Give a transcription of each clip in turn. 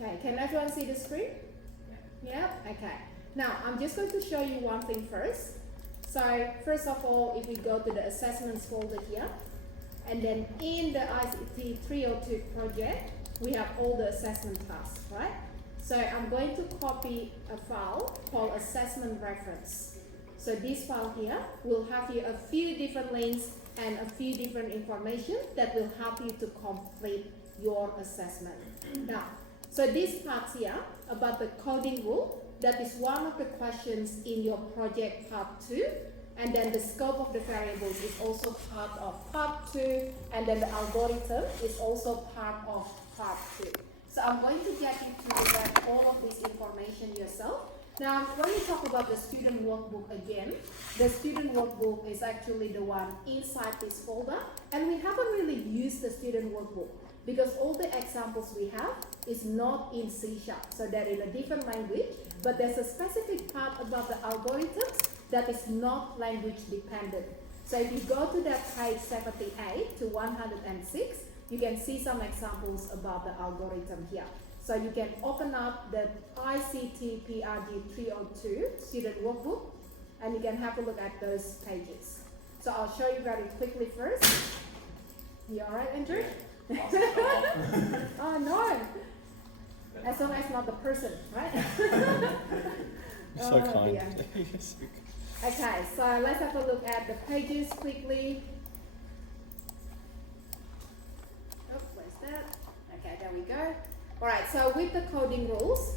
Okay, can everyone see the screen? Yeah, okay. Now, I'm just going to show you one thing first. So, first of all, if we go to the assessments folder here, and then in the ICT 302 project, we have all the assessment tasks, right? So, I'm going to copy a file called assessment reference. So, this file here will have you a few different links and a few different information that will help you to complete your assessment. Now, so this part here about the coding rule, that is one of the questions in your project part 2, and then the scope of the variables is also part of part 2, and then the algorithm is also part of part 2. So I'm going to get you to look at all of this information yourself. Now, when we talk about the student workbook again, the student workbook is actually the one inside this folder, and we haven't really used the student workbook because all the examples we have is not in C#, so they're in a different language, but there's a specific part about the algorithms that is not language dependent. So if you go to that page 78 to 106, you can see some examples about the algorithm here. So you can open up the ICT PRG 302 student workbook, and you can have a look at those pages. So I'll show you very quickly first. You all right, Andrew? Oh no! As long as not the person, right? So oh, kind. dear. Okay, so let's have a look at the pages quickly. Oh, where's that? Okay, there we go. Alright, so with the coding rules,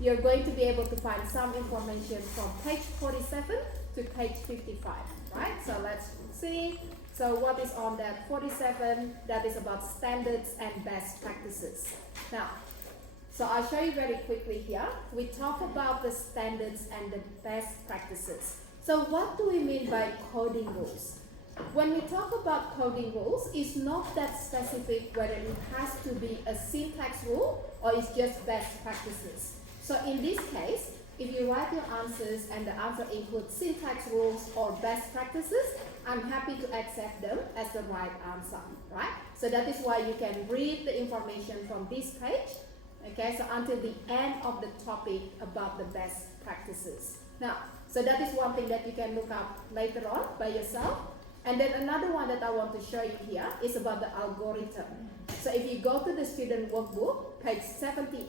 you're going to be able to find some information from page 47 to page 55, right? So let's see. So what is on that 47? That is about standards and best practices. Now, so I'll show you very quickly here. We talk about the standards and the best practices. So what do we mean by coding rules? When we talk about coding rules, it's not that specific whether it has to be a syntax rule or it's just best practices. So in this case, if you write your answers and the answer includes syntax rules or best practices, I'm happy to accept them as the right answer, right? So that is why you can read the information from this page, okay, so until the end of the topic about the best practices. Now, so that is one thing that you can look up later on by yourself. And then another one that I want to show you here is about the algorithm. So if you go to the student workbook, page 78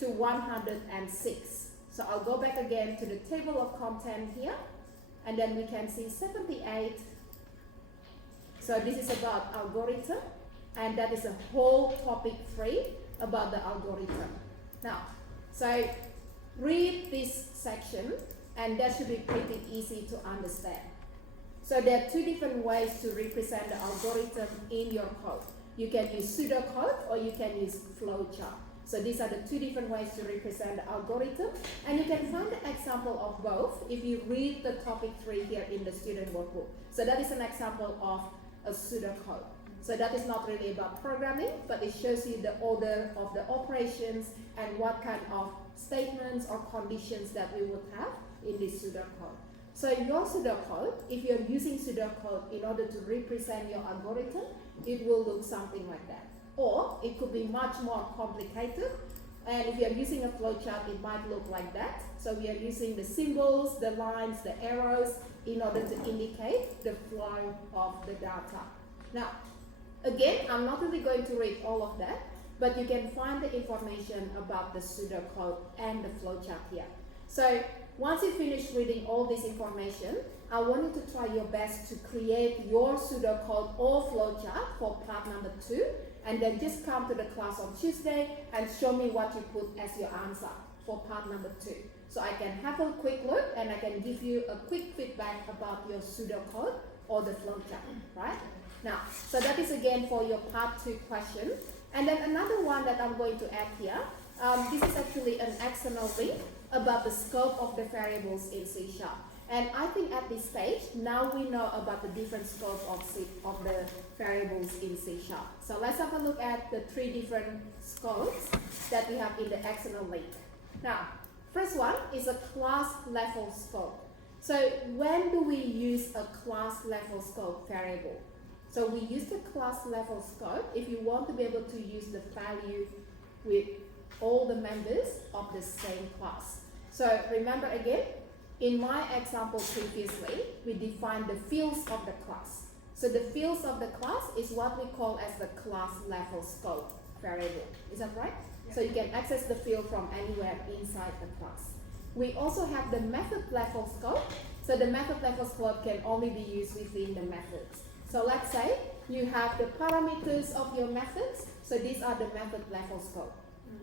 to 106. So I'll go back again to the table of content here, and then we can see 78. So this is about algorithm, and that is a whole topic 3 about the algorithm. Now, so read this section, and that should be pretty easy to understand. So there are 2 different ways to represent the algorithm in your code. You can use pseudocode or you can use flowchart. So these are the 2 different ways to represent the algorithm, and you can find the example of both if you read the topic 3 here in the student workbook. So that is an example of a pseudocode. So that is not really about programming, but it shows you the order of the operations and what kind of statements or conditions that we would have in this pseudocode. So in your pseudocode, if you're using pseudocode in order to represent your algorithm, it will look something like that. Or it could be much more complicated, and if you're using a flowchart, it might look like that. So we are using the symbols, the lines, the arrows in order to indicate the flow of the data. Now, again, I'm not really going to read all of that, but you can find the information about the pseudocode and the flowchart here. So once you finish reading all this information, I want you to try your best to create your pseudocode or flowchart for part number 2, and then just come to the class on Tuesday and show me what you put as your answer for part number 2. So I can have a quick look and I can give you a quick feedback about your pseudocode or the flowchart, right? Now, so that is again for your part 2 question. And then another one that I'm going to add here, this is actually an external link about the scope of the variables in C#. And I think at this stage, now we know about the different scope of the variables in C#. So let's have a look at the 3 different scopes that we have in the external link. Now, first one is a class level scope. So when do we use a class level scope variable? So we use the class level scope if you want to be able to use the value with all the members of the same class. So remember again, in my example previously, we defined the fields of the class. So the fields of the class is what we call as the class level scope variable. Is that right? Yeah. So you can access the field from anywhere inside the class. We also have the method level scope. So the method level scope can only be used within the methods. So let's say you have the parameters of your methods. So these are the method level scope.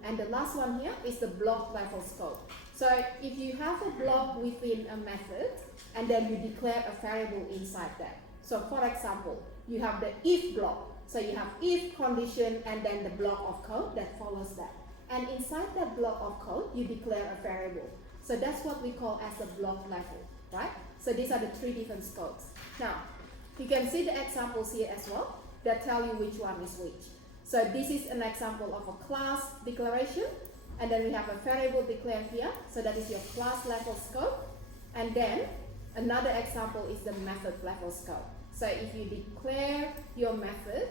And the last one here is the block level scope. So if you have a block within a method and then you declare a variable inside that. So for example, you have the if block. So you have if condition and then the block of code that follows that. And inside that block of code, you declare a variable. So that's what we call as the block level, right? So these are the three different scopes. Now, you can see the examples here as well that tell you which one is which. So this is an example of a class declaration, and then we have a variable declared here. So that is your class level scope. And then another example is the method level scope. So if you declare your method,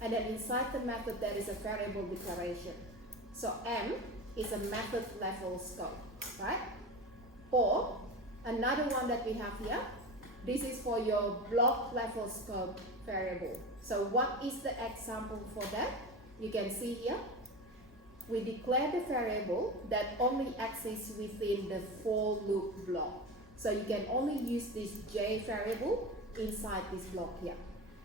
and then inside the method there is a variable declaration. So M is a method level scope, right? Or another one that we have here, this is for your block level scope variable. So what is the example for that? You can see here, we declare the variable that only exists within the for loop block. So you can only use this J variable inside this block here.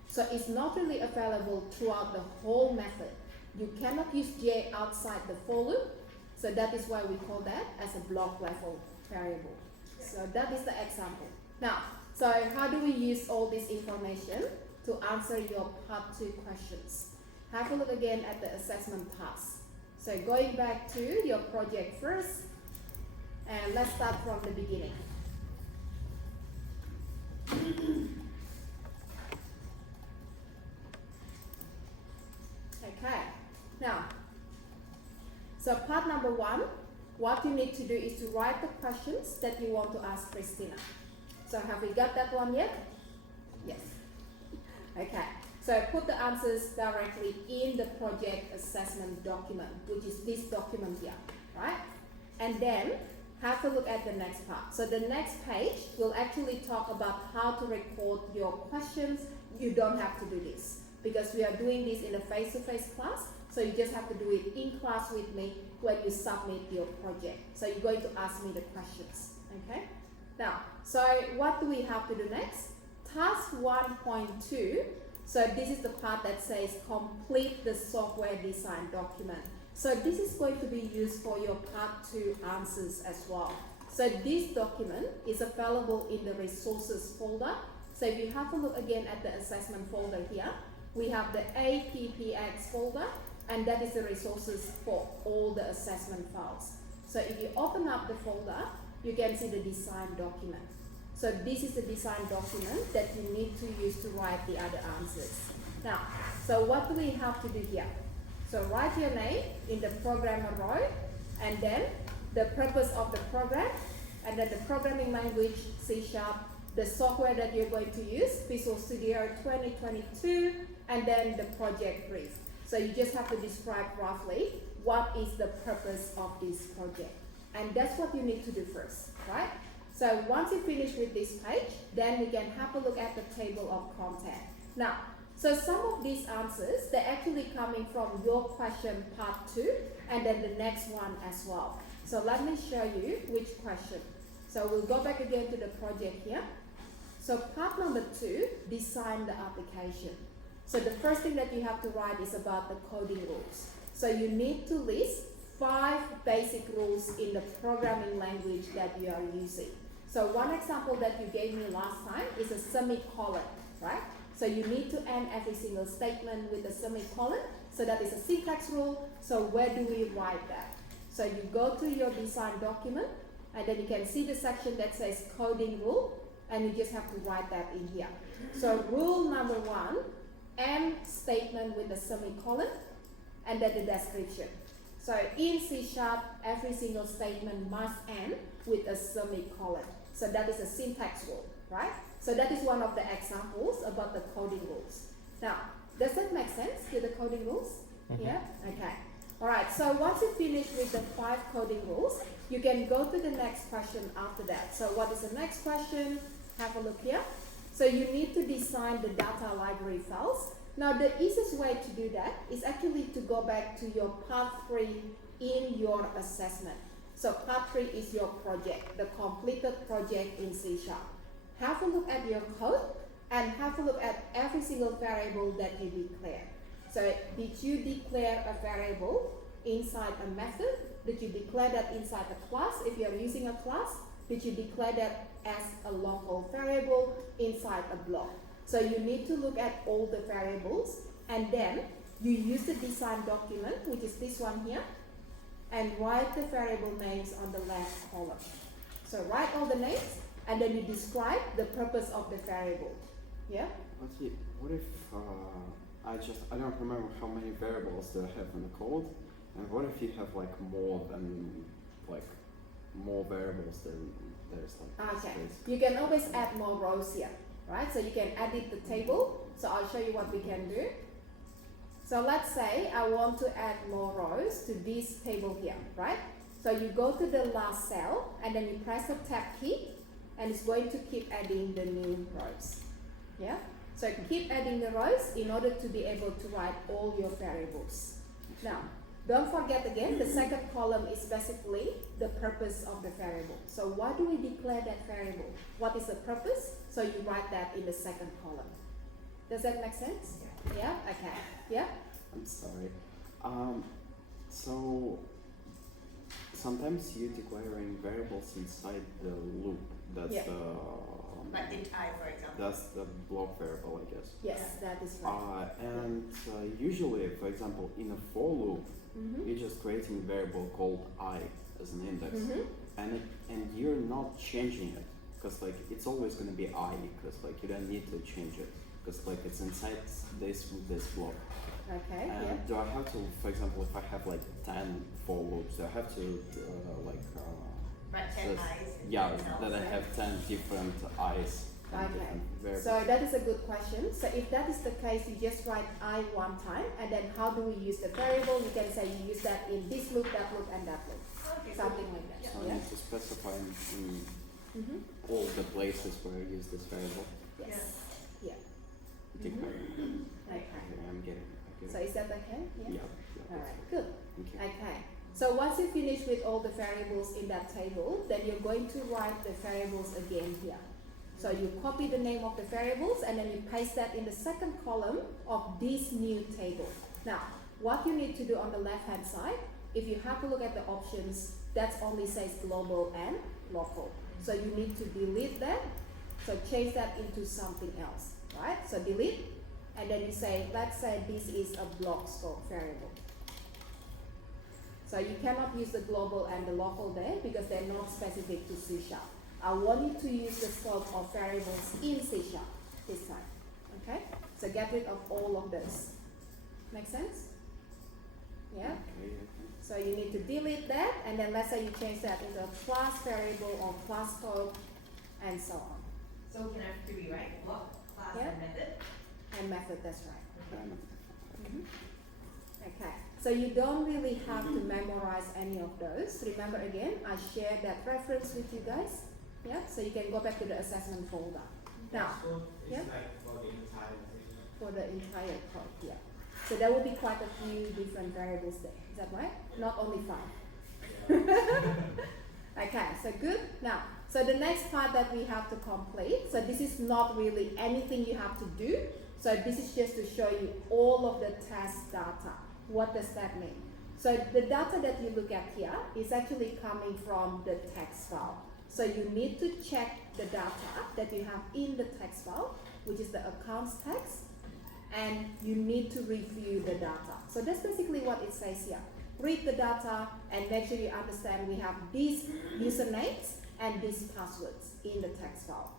So it's not really available throughout the whole method. You cannot use J outside the for loop. So that is why we call that as a block level variable. So that is the example. Now, so how do we use all this information to answer your part 2 questions? Have a look again at the assessment task. So going back to your project first, and let's start from the beginning. Okay, now, so part number 1, what you need to do is to write the questions that you want to ask Christina. So have we got that one yet? Yes. Okay, so put the answers directly in the project assessment document, which is this document here, right? And then have a look at the next part. So the next page will actually talk about how to record your questions. You don't have to do this because we are doing this in a face-to-face class. So you just have to do it in class with me when you submit your project. So you're going to ask me the questions, okay? Now, so what do we have to do next? Task 1.2, so this is the part that says complete the software design document. So this is going to be used for your part 2 answers as well. So this document is available in the resources folder. So if you have a look again at the assessment folder here, we have the APPX folder, and that is the resources for all the assessment files. So if you open up the folder, you can see the design document. So this is the design document that you need to use to write the other answers. Now, so what do we have to do here? So write your name in the programmer row, and then the purpose of the program, and then the programming language, C#, the software that you're going to use, Visual Studio 2022, and then the project brief. So you just have to describe roughly what is the purpose of this project. And that's what you need to do first, right? So once you finish with this page, then we can have a look at the table of content. Now, so some of these answers, they're actually coming from your question part 2, and then the next one as well. So let me show you which question. So we'll go back again to the project here. So part number 2, design the application. So the first thing that you have to write is about the coding rules. So you need to list 5 basic rules in the programming language that you are using. So one example that you gave me last time is a semicolon, right? So you need to end every single statement with a semicolon. So that is a syntax rule. So where do we write that? So you go to your design document, and then you can see the section that says coding rule, and you just have to write that in here. So rule number 1, end statement with a semicolon, and then the description. So in C#, every single statement must end with a semicolon. So that is a syntax rule, right? So that is one of the examples about the coding rules. Now, does that make sense with the coding rules? Mm-hmm. Yeah? Okay. Alright, so once you finish with the 5 coding rules, you can go to the next question after that. So what is the next question? Have a look here. So you need to design the data library files. Now the easiest way to do that is actually to go back to your part 3 in your assessment. So part 3 is your project, the completed project in C#. Have a look at your code and have a look at every single variable that you declare. So did you declare a variable inside a method? Did you declare that inside a class if you're using a class? Did you declare that as a local variable inside a block? So you need to look at all the variables and then you use the design document, which is this one here, and write the variable names on the left column. So write all the names and then you describe the purpose of the variable. Yeah? What if I don't remember how many variables do I have in the code, and what if you have like more variables than there's like Okay. space? You can always add more rows here, right? So you can edit the table. So I'll show you what we can do. So let's say I want to add more rows to this table here, right? So you go to the last cell and then you press the tab key and it's going to keep adding the new rows. Yeah? So keep adding the rows in order to be able to write all your variables. Now, don't forget again, the second column is basically the purpose of the variable. So why do we declare that variable? What is the purpose? So you write that in the second column. Does that make sense? Yeah? Okay. Yeah? I'm sorry. So sometimes you're declaring variables inside the loop. That's Yeah. Like int I, for example. That's the block variable, I guess. Yes, that is right. And usually, for example, in a for loop, Mm-hmm. you're just creating a variable called I as an index, Mm-hmm. and you're not changing it because like it's always going to be I because like you don't need to change it because like it's inside this block. Okay, And yeah. do I have to, for example, if I have like 10 for loops, do I have to Right, 10 says- eyes. and yeah, 10 cells, that I right? have 10 different eyes and Okay. different variables. So that is a good question. So if that is the case, you just write I one time, and then how do we use the variable? You can say you use that in this loop, that loop, and that loop. Okay, Something like that. So I Yeah? need to specify in Mm-hmm. all the places where I use this variable. Yes. Yeah. Declare. Okay. I'm getting it. So is that okay? Yeah. Alright, good. Thank you. Okay. So once you finish with all the variables in that table, then you're going to write the variables again here. So you copy the name of the variables and then you paste that in the second column of this new table. Now, what you need to do on the left-hand side, if you have to look at the options, that only says global and local. So you need to delete that. So change that into something else, right? So delete, and then you say, let's say this is a block scope variable. So you cannot use the global and the local there because they're not specific to C#. I want you to use the scope of variables in C# this time. Okay? So get rid of all of those. Make sense? Yeah? Okay. So you need to delete that, and then let's say you change that into a class variable or class scope, and so on. So can I have to rewrite block, class, Yeah. and method? And method, that's right. Okay. Okay, so you don't really have to memorize any of those. Remember again, I shared that reference with you guys. Yeah, so you can go back to the assessment folder. Now, So it's yeah. like for the entire thing. For the entire code, yeah. So there will be quite a few different variables there. Is that right? Not only 5. Yeah. Okay, so good. Now, so the next part that we have to complete, so this is not really anything you have to do. So this is just to show you all of the test data. What does that mean? So the data that you look at here is actually coming from the text file. So you need to check the data that you have in the text file, which is the accounts text, and you need to review the data. So that's basically what it says here. Read the data and make sure you understand we have these usernames and these passwords in the text file.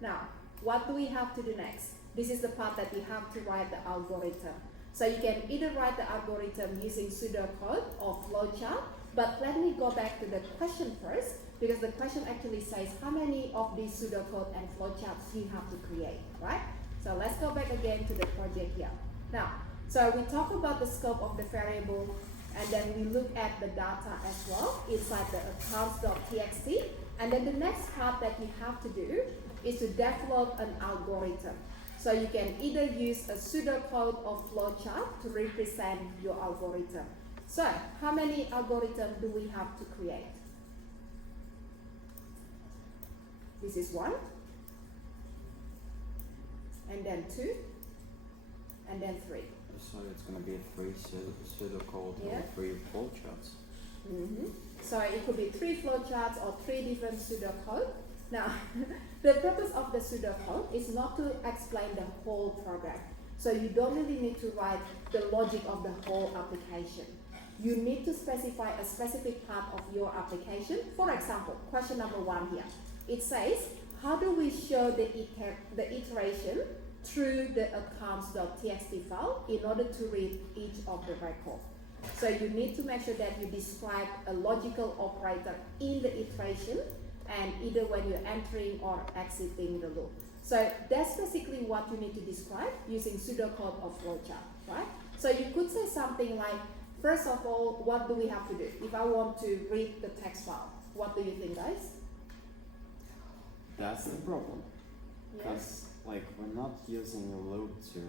Now, what do we have to do next? This is the part that you have to write the algorithm. So you can either write the algorithm using pseudocode or flowchart, but let me go back to the question first, because the question actually says how many of these pseudocode and flowcharts you have to create, right? So let's go back again to the project here. Now, so we talk about the scope of the variable And then we look at the data as well inside the accounts.txt. And then the next part that you have to do is to develop an algorithm. So you can either use a pseudocode or flowchart to represent your algorithm. So how many algorithms do we have to create? This is 1, and then 2, and then 3. So it's going to be 3 pseudocode Yeah. or 3 flowcharts. So it could be 3 flowcharts or 3 different pseudocode. Now, the purpose of the pseudocode is not to explain the whole program. So you don't really need to write the logic of the whole application. You need to specify a specific part of your application. For example, question number 1 here. It says, how do we show the iteration through the accounts.txt file in order to read each of the records? So you need to make sure that you describe a logical operator in the iteration, and either when you're entering or exiting the loop. So that's basically what you need to describe using pseudocode or flowchart, right? So you could say something like, first of all, what do we have to do? If I want to read the text file, what do you think, guys? That's the problem. Yeah. Because like we're not using a loop to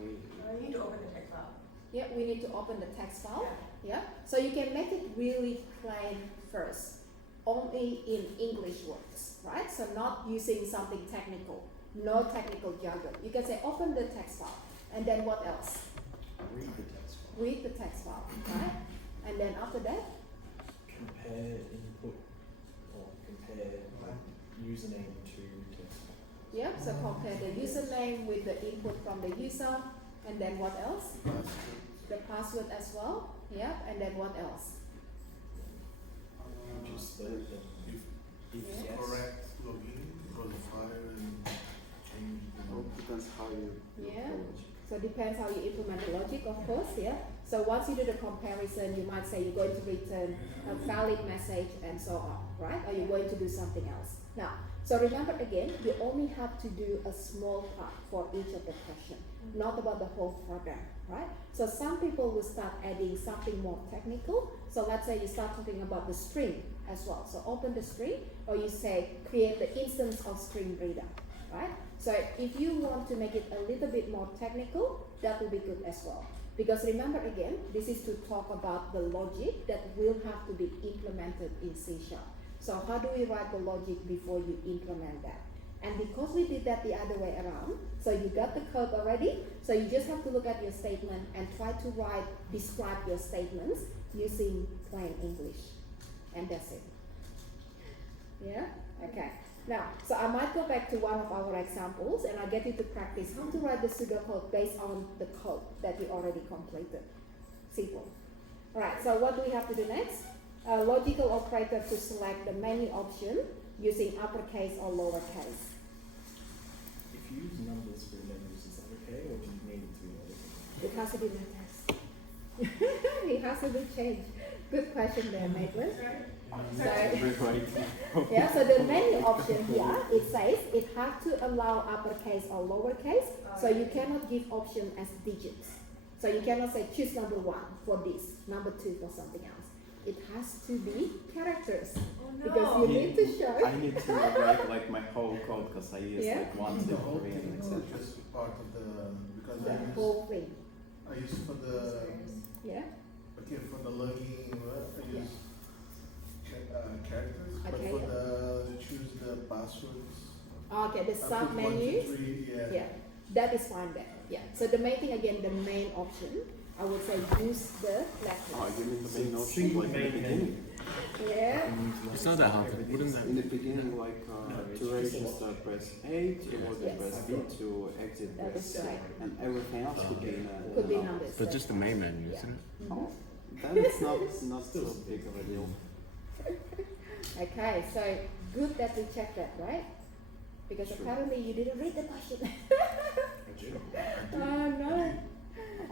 You need to open the text file. Yeah, we need to open the text file. Yeah. So you can make it really plain first, only in English words, right? So not using something technical, no technical jargon. You can say open the text file, and then what else? Read the text file. Read the text file, right? And then after that, Compare input or compare username to text. yeah. So compare the username with the input from the user, and then what else? The password as well. Yeah. And then what else? Just the if Yeah. yes. Correct login, go to file and change well, it depends how you Yeah. approach. So it depends how you implement the logic, of course, yeah. So once you do the comparison, you might say you're going to return a valid message and so on, right? Or you're going to do something else. Now, so remember again, you only have to do a small part for each of the questions, not about the whole program, right? So some people will start adding something more technical. So let's say you start talking about the string as well. So open the string, or you say create the instance of string reader, right? So if you want to make it a little bit more technical, that will be good as well. Because remember again, this is to talk about the logic that will have to be implemented in C#. So how do we write the logic before you implement that? And because we did that the other way around, so you got the code already, so you just have to look at your statement and try to describe your statements using plain English. And that's it. Yeah? Okay. Now, so I might go back to one of our examples and I'll get you to practice how to write the pseudocode based on the code that you already completed. Simple. Alright, so what do we have to do next? A logical operator to select the menu option using uppercase or lowercase. If you use numbers for menus, is that okay, or do you need it to be anything? It has to be the test. It has to be changed. Good question there, Maitland. So, yeah, so the menu option here, it says it has to allow uppercase or lowercase, so you cannot give option as digits. So you cannot say choose number 1 for this, number 2 for something else. It has to be characters, because you need to show. I need to write like my whole code because I use Yeah. like 1, 2, the whole 3 and thing, etc. or just part of the, because The whole thing. I use for the, Yeah. okay, for the logging, I use characters, but Okay, for yeah. the, choose the passwords. Okay, the I put sub 1, 2, menu. 3, yeah. Yeah, that is fine there. Yeah. So the main thing again, the main option, I would say use the letters. Oh, you mean the main So option single like in the main beginning? Yeah. It's not that hard. Wouldn't In the beginning, like it's to just a register, press A, to log in, Yes. press B, to exit, That press is C, right. and everything else could be in a Could be number. numbers. But just the main menu, isn't it? Oh, then it's not so big of a deal. Okay, so good that we checked that, right? Because Sure. apparently you didn't read the question. I do. Oh no.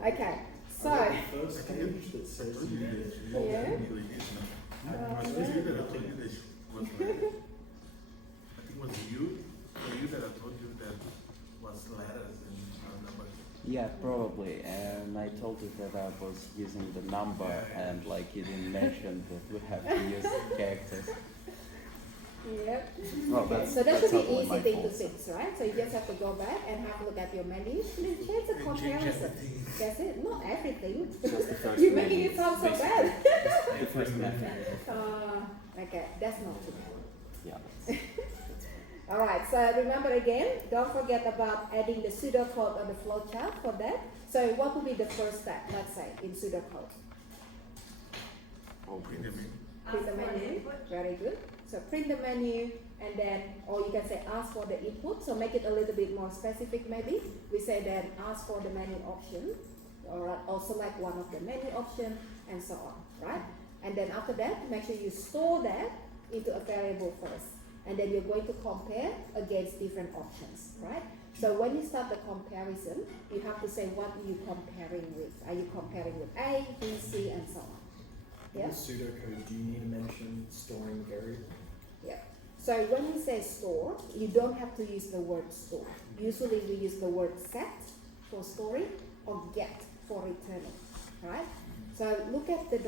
Okay, so The first page that says you need Yeah. English, no. Oh, I no. think that I told you this was right. I think it was you that I told you that was letters and numbers. Yeah, probably. And I told you that I was using the number, and like you didn't mention that we have to use characters. Yeah. Well, Okay, that's so that that's should be totally easy my thing to fault. fix, right? So you just have to go back and have a look at your menu and then change the And change comparison. everything. That's it, not everything. Just the first You're making menu. it sound so bad. The first menu. Okay, that's not too bad. Yeah. Alright, so remember again, don't forget about adding the pseudocode on the flowchart for that. So what would be the first step, let's say, in pseudocode? Oh, Wait a minute. Print the Ask for menu, input. very good. So print the menu and then, or you can say ask for the input, so make it a little bit more specific maybe. We say then ask for the menu option, or select one of the menu option and so on, right? And then after that, make sure you store that into a variable first. And then you're going to compare against different options, right? So when you start the comparison, you have to say what are you comparing with. Are you comparing with A, B, C, and so on? In Yeah? the pseudocode, do you need to mention storing the variable? Yeah. So when you say store, you don't have to use the word store. Usually we use the word set for storing or get for returning, right? So look at the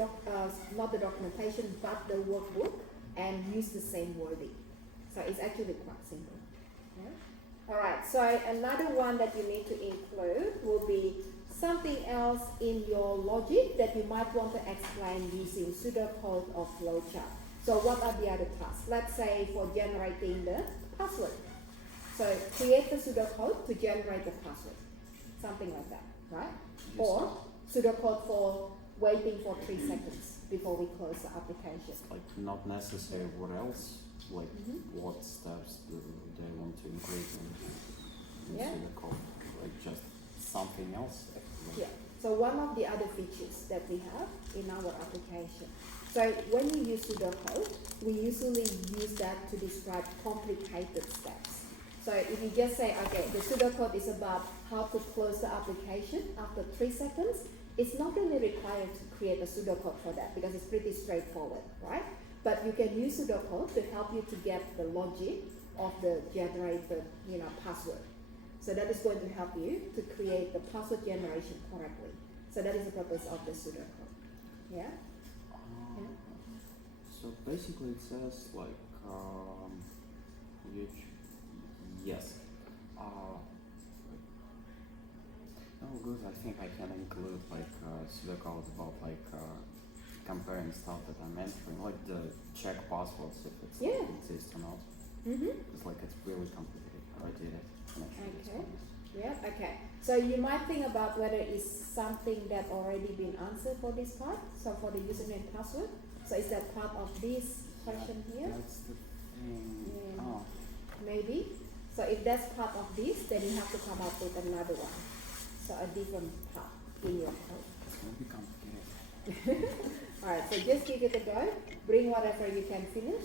not the documentation, but the workbook and use the same wording. So it's actually quite simple. Yeah? All right. So another one that you need to include will be something else in your logic that you might want to explain using pseudocode or flowchart. So what are the other tasks? Let's say for generating the password. So create the pseudocode to generate the password. Something like that, right? Or pseudocode for waiting for 3 seconds before we close the application. Like not necessary. What else? Like Mhm. what steps do they want to include in Yeah. the code? Like just something else? Like, Yeah. So one of the other features that we have in our application. So when we use pseudocode, we usually use that to describe complicated steps. So if you just say, okay, the pseudocode is about how to close the application after 3 seconds, it's not really required to create a pseudocode for that because it's pretty straightforward, right? But you can use pseudocode to help you to get the logic of the generated, password. So that is going to help you to create the password generation correctly. So that is the purpose of the pseudocode. Yeah? Yeah. So basically, it says like yes. Oh, good. I think I can include like pseudocode about like comparing stuff that I'm entering, like the check passwords if it's Yeah. like, exists or not. Mm-hmm. It's like it's really complicated. I did it. And actually it's Okay. fine. Yeah, okay. So you might think about whether it's something that already been answered for this part, so for the username password. So is that part of this question here? That's the thing. Yeah. Oh, Maybe. So if that's part of this, then you have to come up with another one. So a different part in your code. it's gonna be complicated. Alright, so just give it a go. Bring whatever you can finish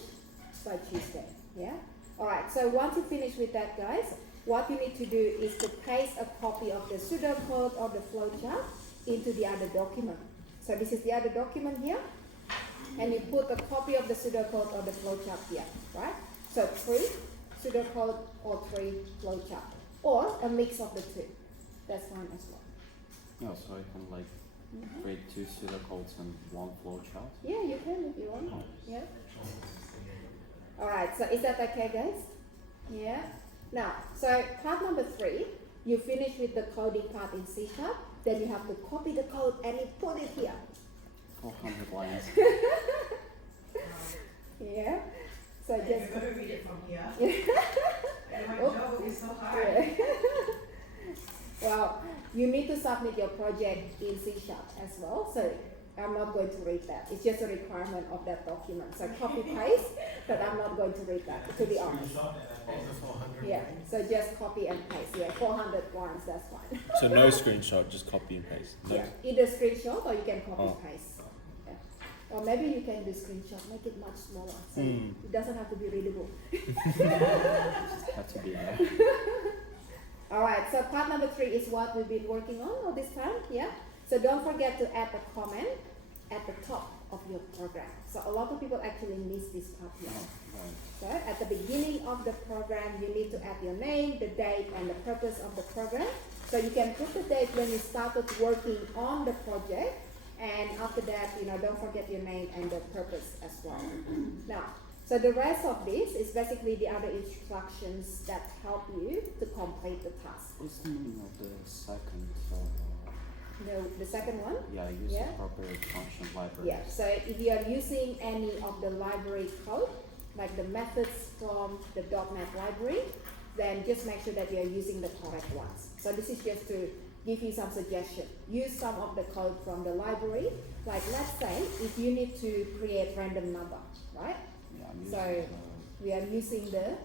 by Tuesday. Yeah? Alright, so once you finish with that, guys, what you need to do is to paste a copy of the pseudocode or the flowchart into the other document. So this is the other document here. And you put a copy of the pseudocode or the flowchart here, right? So 3 pseudocode or 3 flowchart. Or a mix of the two. That's fine as well. Yeah, so I can like create 2 pseudocodes and 1 flowchart. Yeah, you can if you want. Oh. Yeah. Alright, so is that okay, guys? Yeah. Now, so part number 3, you finish with the coding part in C#, then you have to copy the code and you put it here. 400 lines. Yeah. So You're just gonna read it from here. Oh. Oh, no, it's so hard. yeah. Well, you need to submit your project in C# as well. So I'm not going to read that. It's just a requirement of that document. So copy paste, but I'm not going to read that, to be honest. All the 400 Yeah, lines. so just copy and paste. Yeah, 400 lines, that's fine. So no screenshot, just copy and paste. No. Yeah, either screenshot or you can copy Oh. paste. Yeah. Or maybe you can do screenshot, make it much smaller, so it doesn't have to be readable. Had to be there. Alright, so part number 3 is what we've been working on all this time, yeah? So don't forget to add a comment at the top of your program. So a lot of people actually miss this part here. Right. So at the beginning of the program, you need to add your name, the date, and the purpose of the program. So you can put the date when you started working on the project, and after that, don't forget your name and the purpose as well. Now, so the rest of this is basically the other instructions that help you to complete the task. What's the meaning of the second? The second one? Use Yeah. appropriate function library. Yeah, so if you are using any of the library code, like the methods from the .NET library, then just make sure that you are using the correct ones. So this is just to give you some suggestion. Use some of the code from the library. Like let's say if you need to create random number, right? Yeah, I'm using So we are using the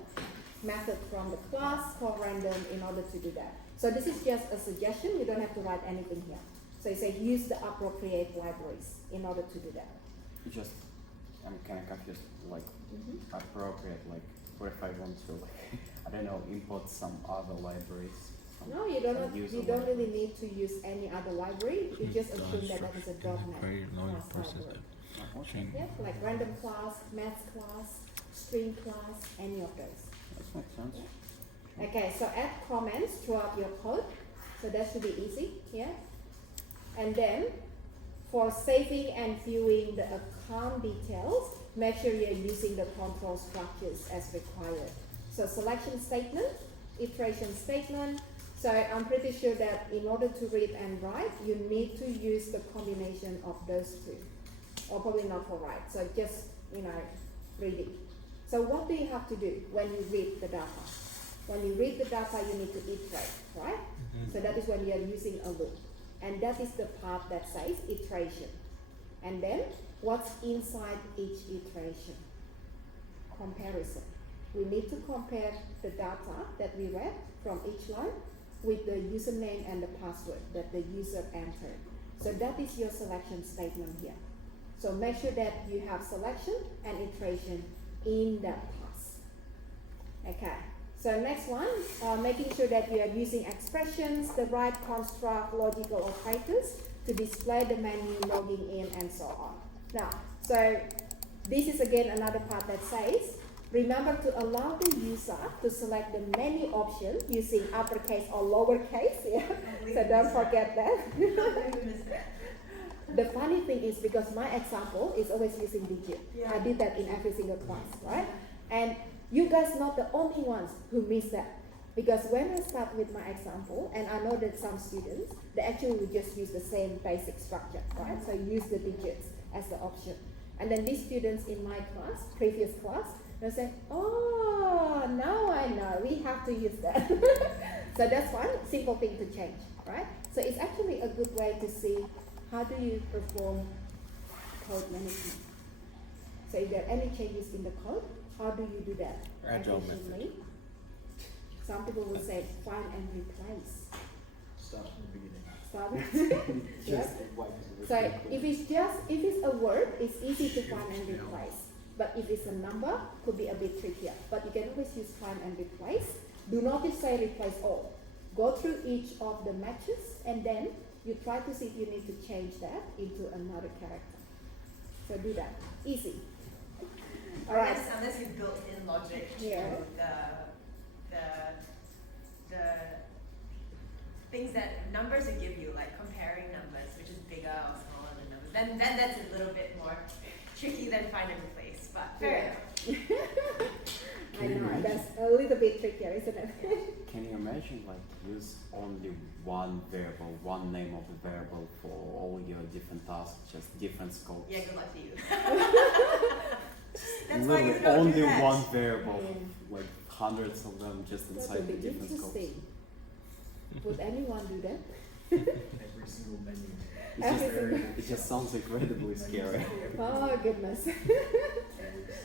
method from the class called random in order to do that. So this is just a suggestion. You don't have to write anything here. So you say use the appropriate libraries in order to do that. I'm kind of confused. Like Mm-hmm. appropriate, like what if I want to, like, I don't know, import some other libraries? No, you don't. Use You a don't really library. need to use any other library. You just assume that that is a .NET Very long class process library. Okay. Yeah, like random class, math class, string class, any of those. That makes sense. Okay, so add comments throughout your code. So that should be easy, yeah? And then for saving and viewing the account details, make sure you're using the control structures as required. So selection statement, iteration statement. So I'm pretty sure that in order to read and write, you need to use the combination of those two. Or probably not for write, so just, reading. So what do you have to do when you read the data? When you read the data, you need to iterate, right? So that is when you are using a loop. And that is the part that says iteration. And then, what's inside each iteration? Comparison. We need to compare the data that we read from each line with the username and the password that the user entered. So that is your selection statement here. So make sure that you have selection and iteration in that pass. Okay. So next one, making sure that you are using expressions, the right construct, logical operators to display the menu, logging in, and so on. Now, so this is again another part that says, remember to allow the user to select the menu option using uppercase or lowercase. Yeah. So don't forget that. The funny thing is because my example is always using digit. Yeah. I did that in every single class, right? And you guys not the only ones who miss that. Because when I start with my example, and I know that some students, they actually will just use the same basic structure, right? So use the digits as the option. And then these students in my class, previous class, they'll say, oh, now I know, we have to use that. So that's one simple thing to change, right? So it's actually a good way to see how do you perform code management. So if there are any changes in the code, how do you do that Agile efficiently? Some people will say find and replace. Start from the beginning. Start. Yes. So if it's a word, it's easy to find and replace. But if it's a number, could be a bit trickier. But you can always use find and replace. Do not just say replace all. Go through each of the matches and then you try to see if you need to change that into another character. So do that. Easy. All right. Unless you built in logic to Yeah. the things that numbers will give you, like comparing numbers, which is bigger or smaller than numbers. Then that's a little bit more tricky than find and replace. But fair enough. I know, that's a little bit trickier, isn't it? Can you imagine like use only one variable, one name of the variable for all your different tasks, just different scopes? Yeah, good luck to you. That's why you Literally don't only do that. one variable, Yeah. like hundreds of them just That inside would the be different scopes. interesting. Would anyone do that? Every single menu. It's Every just, single- it just sounds incredibly scary. Oh goodness.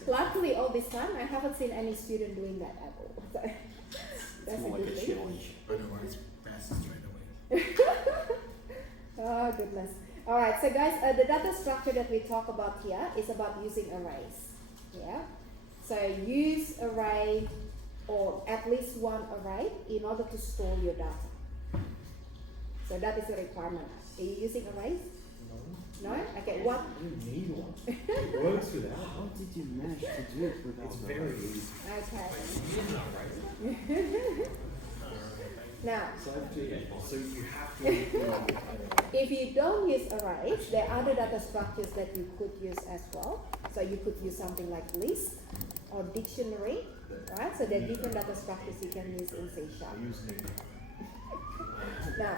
Luckily all this time I haven't seen any student doing that at all. So It's that's a more like good a thing. challenge. I know where it's fastest right away. Oh goodness. Alright, so guys, the data structure that we talk about here is about using arrays. Yeah? So use array or at least one array in order to store your data. So that is a requirement. Are you using arrays? No. No? Okay, what? You need one. It works without. How did you manage to do it without It's the very arrays? easy. Okay. Now, So you have to use array. if you don't use arrays, there are other data structures that you could use as well. So you could use something like list or dictionary, right? So there are different data structures you can use in C#. Now,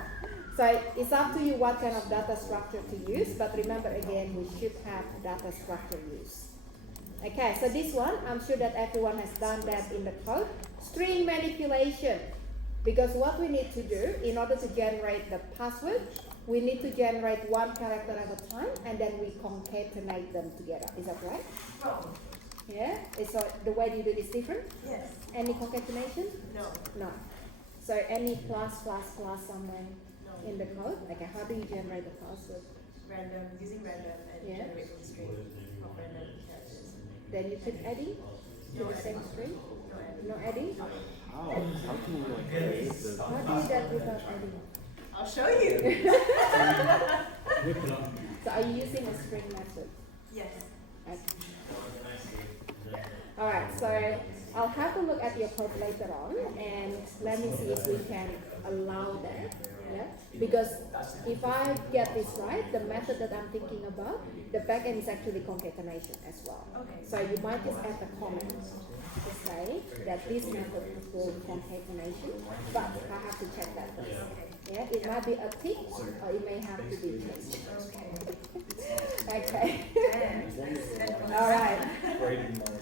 so it's up to you what kind of data structure to use, but remember again, we should have data structure use. Okay, so this one, I'm sure that everyone has done that in the code. String manipulation. Because what we need to do in order to generate the password, we need to generate one character at a time and then we concatenate them together. Is that right? Wrong. Yeah? So the way you do this different? Yes. Any concatenation? No. No. So any plus somewhere No. in the code? Okay, how do you generate the password? Random, using random and Yeah. generate from string of random characters. Then you put adding to the same string? No adding? How can you like create the How do you do that without adding? I'll show you. So are you using a string method? Yes. Okay. Alright, so I'll have a look at your code later on and let me see if we can allow that. Yeah? Because if I get this right, the method that I'm thinking about, the backend is actually concatenation as well. Okay. So you might just add a comment to say that this method is called concatenation, but I have to check that first. Yeah, it might be a tick or it may have to be changed. Okay. Alright.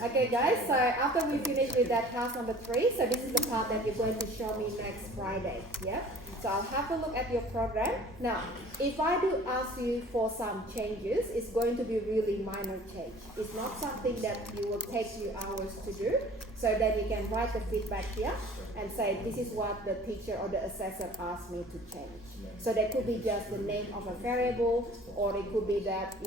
Okay guys, so after we finish with that task number 3, so this is the part that you're going to show me next Friday. Yeah? So I'll have a look at your program. Now, if I do ask you for some changes, it's going to be really minor change. It's not something that you will take you hours to do. So that you can write the feedback here and say, this is what the teacher or the assessor asked me to change. So that could be just the name of a variable, or it could be that,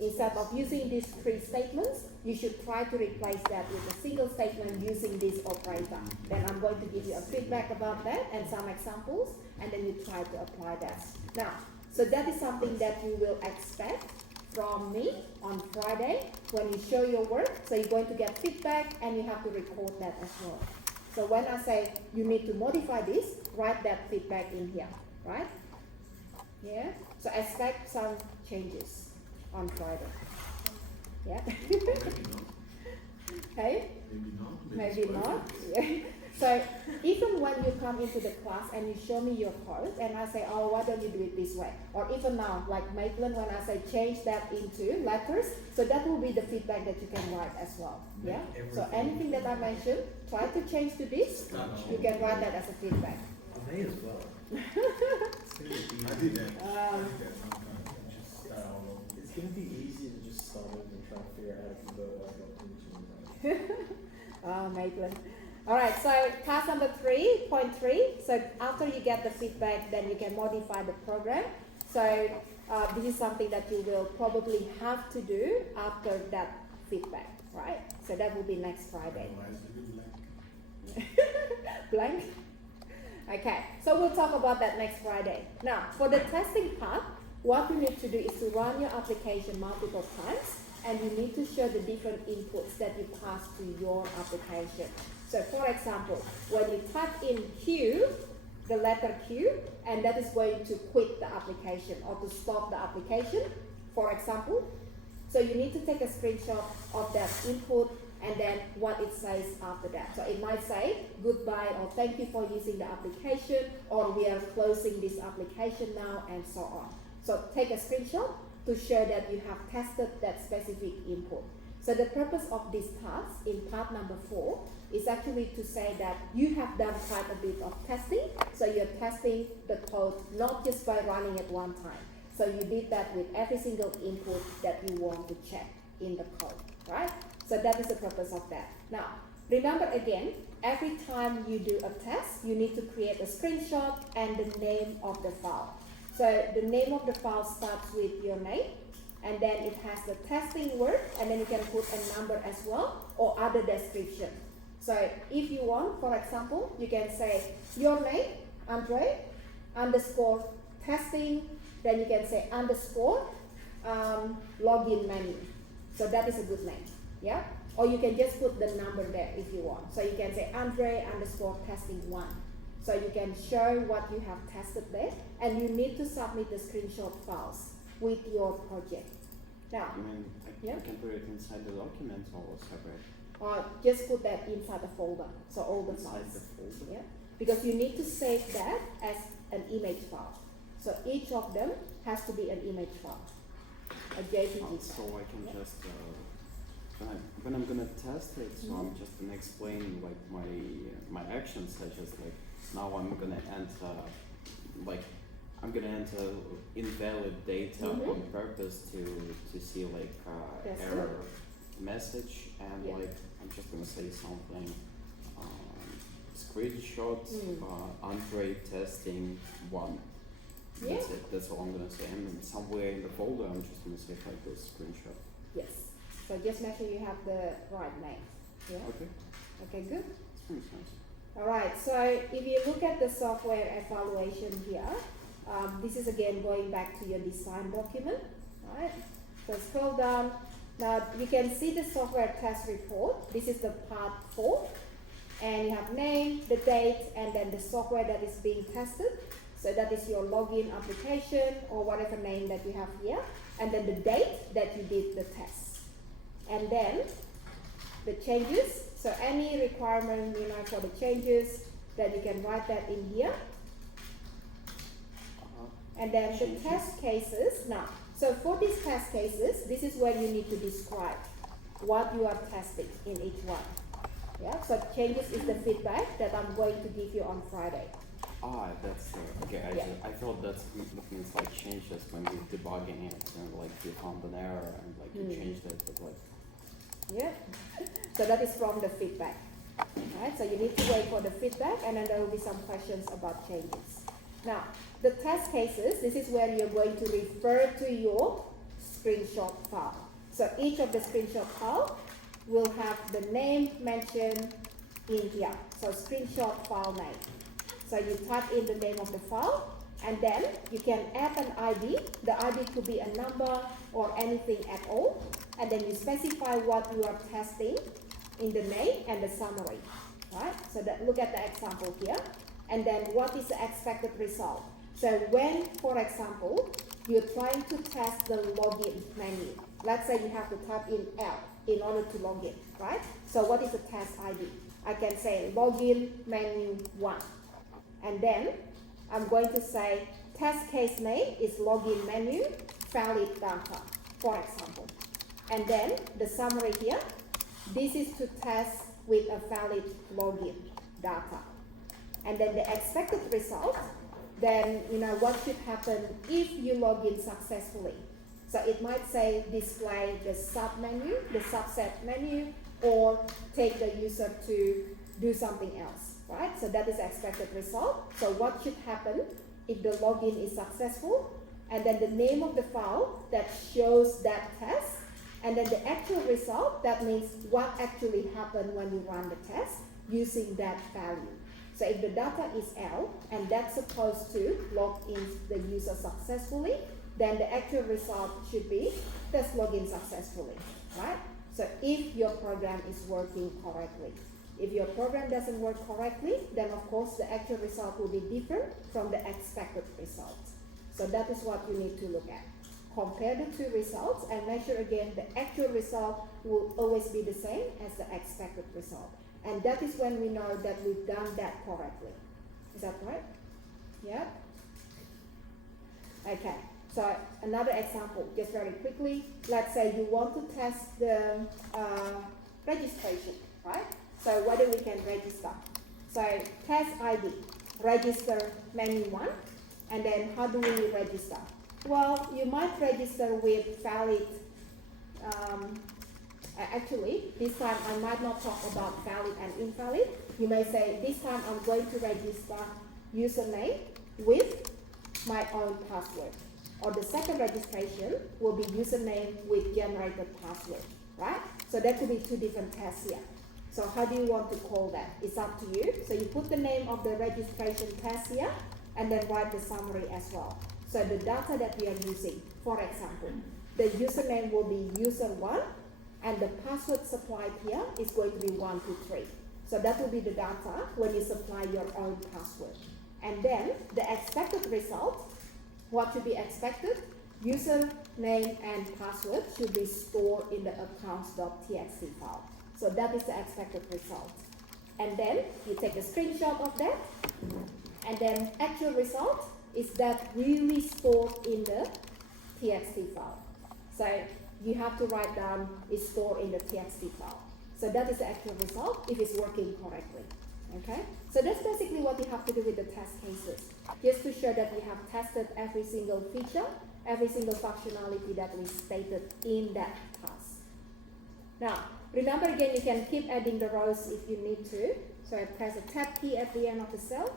instead of using these 3 statements, you should try to replace that with a single statement using this operator. Then I'm going to give you a feedback about that and some examples, and then you try to apply that. Now, so that is something that you will expect from me on Friday when you show your work. So you're going to get feedback and you have to record that as well. So when I say you need to modify this, write that feedback in here, right? Yeah? So expect some changes on Friday. Yeah? Hey? Maybe not. Yeah. So even when you come into the class and you show me your code and I say, oh, why don't you do it this way? Or even now, like Maitland, when I say change that into letters, so that will be the feedback that you can write as well. Yeah? So anything that I mentioned, try to change to this, you can write that as a feedback. I may as well. I did that. It's gonna be easy to just start over and try to figure out how to convert like a function. Oh, Maitland. Alright, so task number 3.3. So after you get the feedback, then you can modify the program. So this is something that you will probably have to do after that feedback, right? So that will be next Friday. Blank? Okay, so we'll talk about that next Friday. Now, for the testing part, what you need to do is to run your application multiple times, and you need to show the different inputs that you pass to your application. So for example, when you type in Q, the letter Q, and that is going to quit the application or to stop the application, for example. So you need to take a screenshot of that input and then what it says after that. So it might say goodbye or thank you for using the application, or we are closing this application now, and so on. So take a screenshot to show that you have tested that specific input. So the purpose of this task in part number 4 is actually to say that you have done quite a bit of testing. So you're testing the code not just by running it one time. So you did that with every single input that you want to check in the code, right? So that is the purpose of that. Now, remember again, every time you do a test, you need to create a screenshot and the name of the file. So the name of the file starts with your name, and then it has the testing word, and then you can put a number as well, or other description. So if you want, for example, you can say your name, Andre, underscore testing, then you can say underscore login menu. So that is a good name, yeah? Or you can just put the number there if you want. So you can say Andre underscore testing 1. So you can show what you have tested there, and you need to submit the screenshot files with your project. Now, I mean, Yeah. I can put it inside the document or separate. just put that inside the folder, so all the Inside files. the folder. Yeah, because you need to save that as an image file. So each of them has to be an image file, a JPG So file. I can Yeah. just when I'm gonna test it, so I'm Mhm. just gonna explain like my actions, such as like now I'm gonna enter like I'm gonna enter invalid data Mhm. on purpose to see like That's error message, and Yeah. like I'm just gonna say something screenshot Andre testing 1. Yeah. That's it. That's all I'm gonna say. And then somewhere in the folder, I'm just gonna say like this screenshot. Yes. So just make sure you have the right name. Yeah. Okay, Okay, good. that's pretty nice. Alright, so if you look at the software evaluation here, this is again going back to your design document, right? So scroll down. Now you can see the software test report. This is the part 4. And you have name, the date, and then the software that is being tested. So that is your login application or whatever name that you have here. And then the date that you did the test. And then the changes. So any requirement, for the changes, that you can write that in here. And then the Changes. test cases. Now, so for these test cases, this is where you need to describe what you are testing in each one. Yeah, so changes is the feedback that I'm going to give you on Friday. That's okay. Yeah. I thought that means like changes when you're debugging it, and like you found an error and like you changed it, but like Yeah, so that is from the feedback. Right, so you need to wait for the feedback, and then there will be some questions about changes. Now, the test cases, this is where you're going to refer to your screenshot file. So each of the screenshot file will have the name mentioned in here. So screenshot file name. So you type in the name of the file, and then you can add an ID. The ID could be a number or anything at all. And then you specify what you are testing in the name and the summary, right? So that, look at the example here. And then what is the expected result? So when, for example, you're trying to test the login menu, let's say you have to type in L in order to log in, right? So what is the test ID? I can say login menu 1. And then I'm going to say test case name is login menu valid data, for example. And then the summary here, this is to test with a valid login data. And then the expected result, then what should happen if you log in successfully. So it might say display the sub menu, the subset menu, or take the user to do something else, right? So that is the expected result. So what should happen if the login is successful? And then the name of the file that shows that test. And then the actual result, that means what actually happened when you run the test using that value. So if the data is L, and that's supposed to log in the user successfully, then the actual result should be test login successfully, right? So if your program is working correctly. If your program doesn't work correctly, then of course the actual result will be different from the expected result. So that is what you need to look at. Compare the two results and make sure again the actual result will always be the same as the expected result. And that is when we know that we've done that correctly. Is that right? Yeah? Okay, so another example, just very quickly. Let's say you want to test the registration, right? So whether we can register. So test ID, register menu 1, and then how do we register? Well, you might register with valid, actually, this time I might not talk about valid and invalid. You may say, this time I'm going to register username with my own password. Or the second registration will be username with generated password, right? So that could be two different tests here. So how do you want to call that? It's up to you. So you put the name of the registration test here, and then write the summary as well. So the data that we are using, for example, the username will be user1, and the password supplied here is going to be 123. So that will be the data when you supply your own password. And then the expected result, what should be expected? Username and password should be stored in the accounts.txt file. So that is the expected result. And then you take a screenshot of that, and then actual result is that really stored in the txt file. So you have to write down is stored in the txt file. So that is the actual result if it's working correctly. Okay? So that's basically what you have to do with the test cases. Just to show that we have tested every single feature, every single functionality that we stated in that task. Now, remember again, you can keep adding the rows if you need to. So I press a tab key at the end of the cell,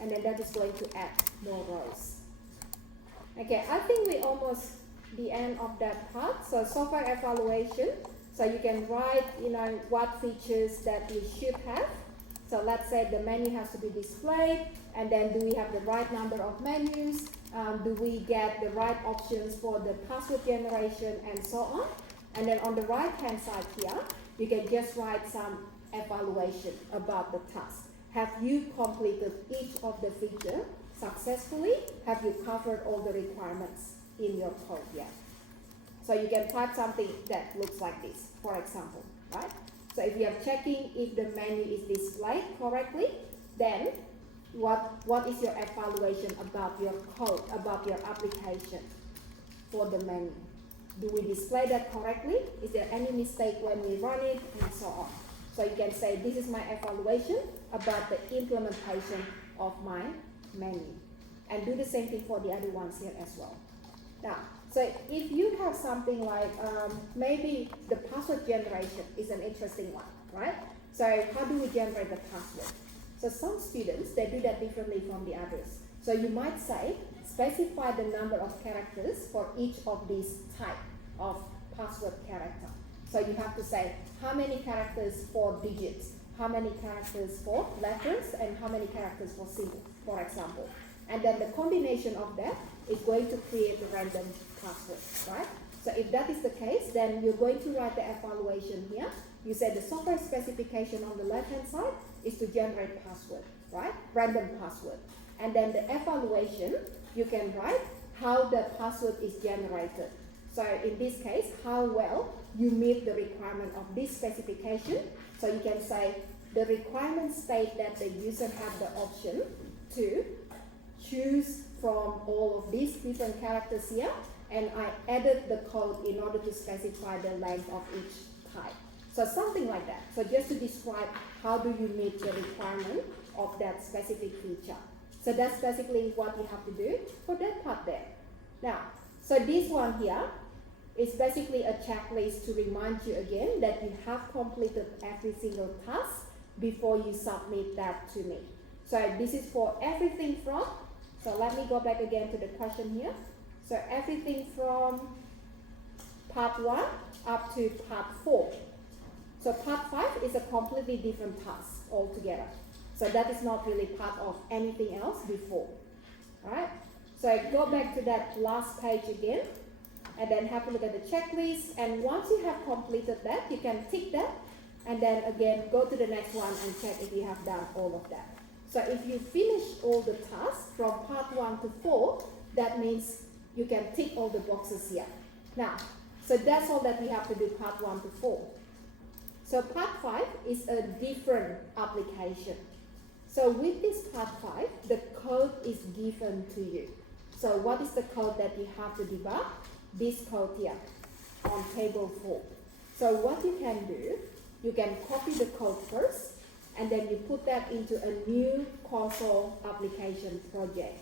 and then that is going to add more rows. Okay, I think we almost the end of that part. So software evaluation. So you can write, what features that you should have. So let's say the menu has to be displayed, and then do we have the right number of menus? Do we get the right options for the password generation and so on? And then on the right hand side here, you can just write some evaluation about the task. Have you completed each of the features successfully? Have you covered all the requirements in your code yet? So you can type something that looks like this, for example, right? So if you are checking if the menu is displayed correctly, then what is your evaluation about your code, about your application for the menu? Do we display that correctly? Is there any mistake when we run it, and so on? So you can say, this is my evaluation about the implementation of my menu. And do the same thing for the other ones here as well. Now, so if you have something like, maybe the password generation is an interesting one, right? So how do we generate the password? So some students, they do that differently from the others. So you might say, specify the number of characters for each of these type of password character. So you have to say how many characters for digits, how many characters for letters, and how many characters for symbols, for example. And then the combination of that is going to create a random password, right? So if that is the case, then you're going to write the evaluation here. You say the software specification on the left-hand side is to generate password, right? Random password. And then the evaluation, you can write how the password is generated. So in this case, how well you meet the requirement of this specification. So you can say the requirements state that the user have the option to choose from all of these different characters here, and I added the code in order to specify the length of each type. So something like that. So just to describe how do you meet the requirement of that specific feature. So that's basically what you have to do for that part there. Now, so this one here is basically a checklist to remind you again that you have completed every single task before you submit that to me. So this is for everything from, so let me go back again to the question here. So everything from part 1 up to part 4. So part 5 is a completely different task altogether. So that is not really part of anything else before. Alright? So I go back to that last page again, and then have a look at the checklist. And once you have completed that, you can tick that, and then again go to the next one and check if you have done all of that. So if you finish all the tasks from part 1 to 4, that means you can tick all the boxes here. Now, so that's all that we have to do part 1 to 4. So part 5 is a different application. So with this part 5, the code is given to you. So what is the code that you have to debug? This code here on table 4. So what you can do, you can copy the code first, and then you put that into a new console application project.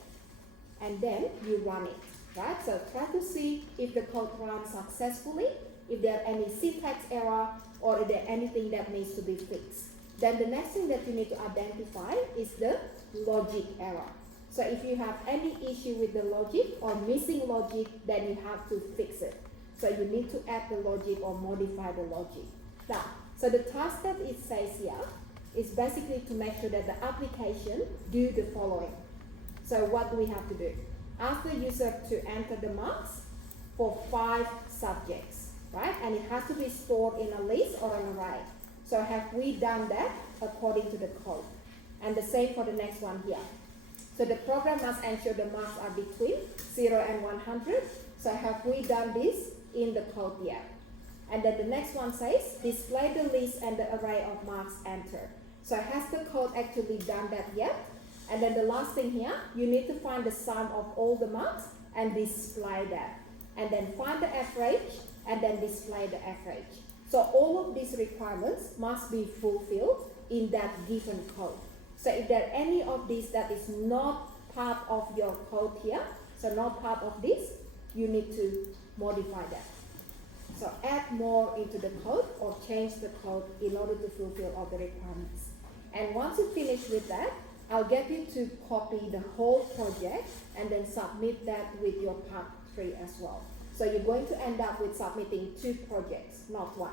And then you run it, right? So try to see if the code runs successfully, if there are any syntax error, or if there anything that needs to be fixed. Then the next thing that you need to identify is the logic error. So if you have any issue with the logic or missing logic, then you have to fix it. So you need to add the logic or modify the logic. Now, so the task that it says here is basically to make sure that the application do the following. So what do we have to do? Ask the user to enter the marks for 5 subjects, right? And it has to be stored in a list or an array. So have we done that according to the code? And the same for the next one here. So the program must ensure the marks are between 0 and 100. So have we done this in the code here? And then the next one says, display the list and the array of marks entered. So has the code actually done that yet? And then the last thing here, you need to find the sum of all the marks and display that. And then find the average and then display the average. So all of these requirements must be fulfilled in that given code. So if there are any of these that is not part of your code here, so not part of this, you need to modify that. So add more into the code or change the code in order to fulfill all the requirements. And once you finish with that, I'll get you to copy the whole project and then submit that with your part 3 as well. So you're going to end up with submitting 2 projects, not 1.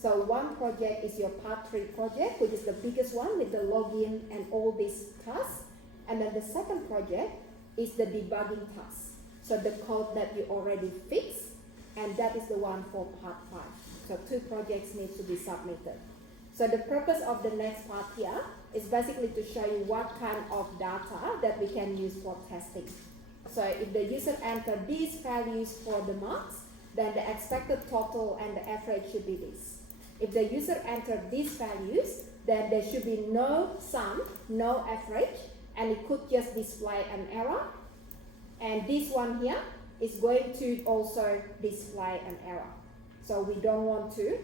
So one project is your part 3 project, which is the biggest one with the login and all these tasks. And then the second project is the debugging task. So the code that you already fixed, and that is the one for part 5. So 2 projects need to be submitted. So the purpose of the next part here is basically to show you what kind of data that we can use for testing. So if the user enter these values for the marks, then the expected total and the average should be this. If the user enter these values, then there should be no sum, no average, and it could just display an error. And this one here is going to also display an error. So we don't want to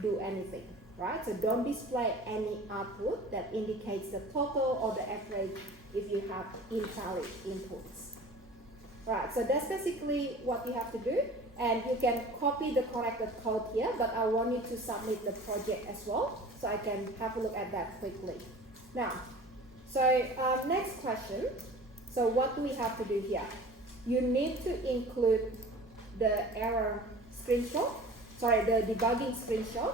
do anything, right? So don't display any output that indicates the total or the average if you have invalid inputs. Right, so that's basically what you have to do. And you can copy the corrected code here, but I want you to submit the project as well, so I can have a look at that quickly. Now, so next question. So what do we have to do here? You need to include the error screenshot, the debugging screenshot,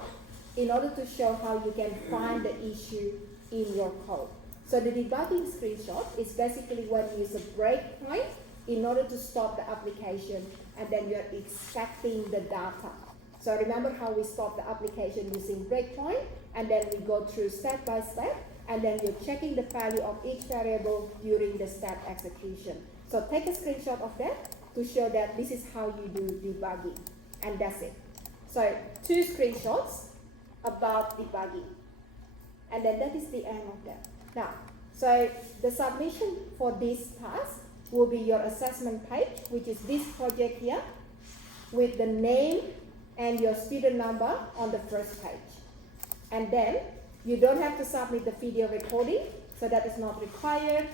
in order to show how you can find the issue in your code. So the debugging screenshot is basically when you use a breakpoint in order to stop the application, and then you're expecting the data. So remember how we stop the application using breakpoint, and then we go through step by step, and then you're checking the value of each variable during the step execution. So take a screenshot of that to show that this is how you do debugging, and that's it. So 2 screenshots about debugging, and then that is the end of that. Now, so the submission for this task will be your assessment page, which is this project here, with the name and your student number on the first page. And then you don't have to submit the video recording, so that is not required.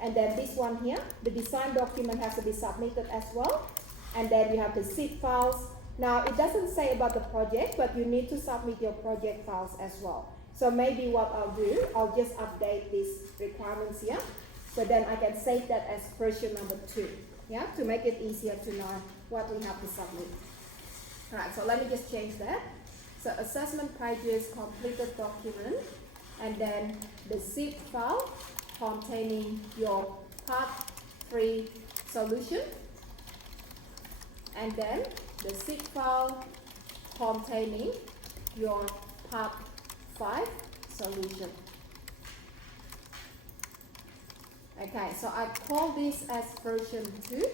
And then this one here, the design document has to be submitted as well. And then you have the zip files. Now it doesn't say about the project, but you need to submit your project files as well. So maybe what I'll do, I'll just update these requirements here. So then I can save that as version number 2, yeah, to make it easier to know what we have to submit. All right, so let me just change that. So assessment pages, completed document, and then the zip file containing your part 3 solution, and then the zip file containing your part 5 solution. Okay, so I call this as version 2.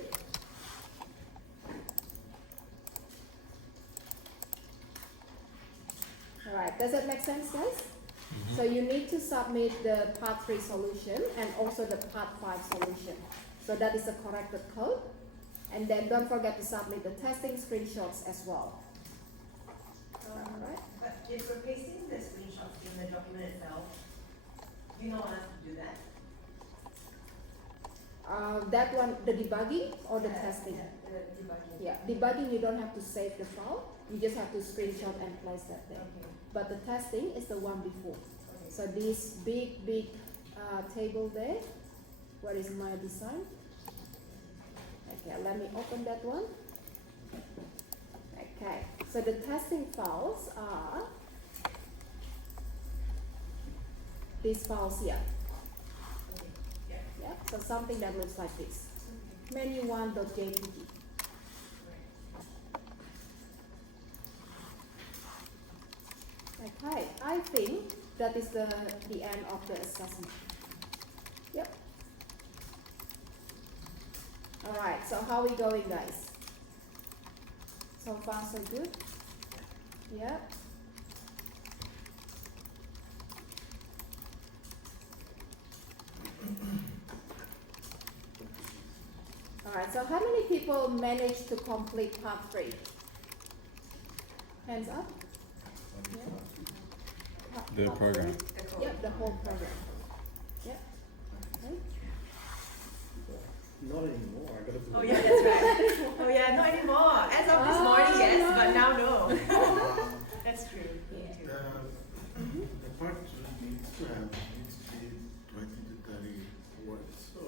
Alright, does that make sense, guys? Mm-hmm. So you need to submit the part 3 solution and also the part 5 solution. So that is the corrected code. And then don't forget to submit the testing screenshots as well. Alright. But if we're pasting the screenshots in the document itself, you don't want us to do that? That one, the debugging or the testing? The debugging. Yeah, debugging you don't have to save the file. You just have to screenshot and place that there. Okay. But the testing is the one before. Okay. So this big table there, where is my design? Okay, let me open that one. Okay, so the testing files are these files here. Okay. Yeah. Yeah, so something that looks like this. Menu1.jpg. Okay, I think that is the end of the assessment. Yep. Alright, so how are we going, guys? So far so good? Yep. Alright, so how many people managed to complete part 3? Hands up? Yeah. The Part program. three? The code. Yep, the whole program. Yep. Okay. Not anymore. I gotta do Oh it. yeah, that's right. Oh yeah, not anymore. As of this morning, yes, no. but now no. That's true. Me Yeah. too. The part needs to be 20 to 30 words. So,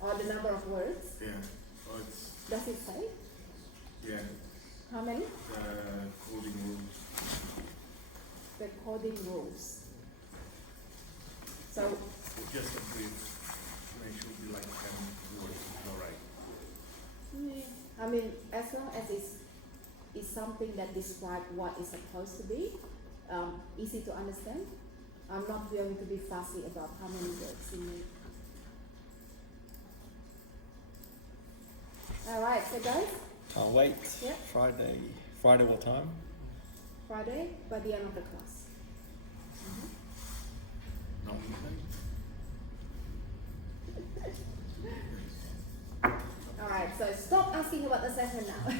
Or the number of words. yeah. So it's, Does it say? yeah, How many? the coding rules. The coding rules. So, Just a brief. It should be like 10 words. Alright. I mean, as long as it's something that describes what it's supposed to be, easy to understand, I'm not going to be fussy about how many words you need. Alright, so guys, Can't wait. Yep. Friday. Friday what time? Friday by the end of the class. Now midnight. Alright, so stop asking about assessment now.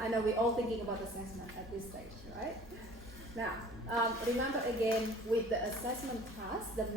I know we're all thinking about assessment at this stage, right? Now, remember again with the assessment task, the main